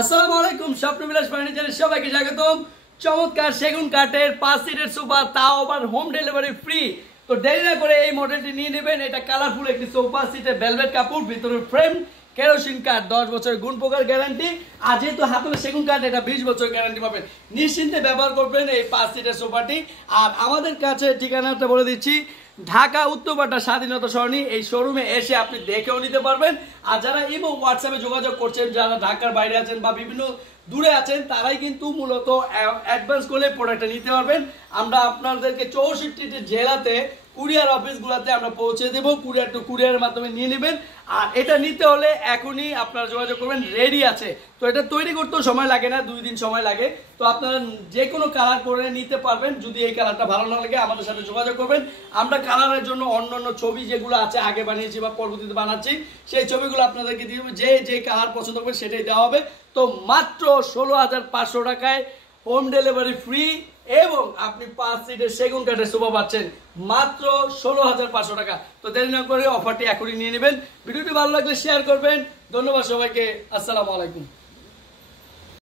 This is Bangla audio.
আসসালামু আলাইকুম, স্বপ্নবিলাস ফার্নিচারে সবাইকে স্বাগতম। চমৎকার সেগুন কাঠের 5 সিটের সোফা, তাও আবার হোম ডেলিভারি ফ্রি। তো দেরি না করে এই মডেলটি নিয়ে নেবেন। এটা কালারফুল একটি সোফা সিটের ভেলভেট কাপড়, ভিতরে ফ্রেম, কেরোসিন কাঠ, 10 বছর গুণ পোকার গ্যারান্টি। আর যেহেতু হাতলে সেগুন কাঠ, এটা 20 বছর গ্যারান্টি পাবেন। নিশ্চিন্তে ব্যবহার করবেন এই 5 সিটের সোফাটি। আর আমাদের কাছে ঠিকানাটা বলে দিচ্ছি, ঢাকা উত্তরপাড়া স্বাধীনতা সরণি। এই শোরুমে এসে আপনি দেখেও নিতে পারবেন। আর যারা ইমো হোয়াটসঅ্যাপে যোগাযোগ করছেন, যারা ঢাকার বাইরে আছেন বা বিভিন্ন দূরে আছেন, তারাই কিন্তু মূলত অ্যাডভান্স করলে প্রোডাক্টটা নিতে পারবেন। আমরা আপনাদেরকে 64টি জেলাতে কুরিয়ার অফিসগুলোতে আমরা পৌঁছে দেবো। কুরিয়ার টু কুরিয়ারের মাধ্যমে নিয়ে নেবেন। আর এটা নিতে হলে এখনই আপনারা যোগাযোগ করবেন, রেডি আছে। তো এটা তৈরি করতেও সময় লাগে না, 2 দিন সময় লাগে। তো আপনারা যে কোনো কালার করে নিতে পারবেন। যদি এই কালারটা ভালো না লাগে আমাদের সাথে যোগাযোগ করবেন। আমরা কালারের জন্য অন্যান্য ছবি যেগুলো আছে আগে বানিয়েছি বা পরবর্তীতে বানাচ্ছি, সেই ছবিগুলো আপনাদেরকে দিয়ে দেবো। যে কালার পছন্দ করবে সেটাই দেওয়া হবে। তো মাত্র 16,500 টাকায় হোম ডেলিভারি ফ্রি, এবং আপনি 5 সিটের সেগুন কাঠের সোফা পাচ্ছেন মাত্র 16,500 টাকা। তো দেরি না করে অফারটি এখনই নিয়ে নেবেন। ভিডিওটি ভালো লাগলে শেয়ার করবেন। ধন্যবাদ সবাইকে। আসসালামু আলাইকুম।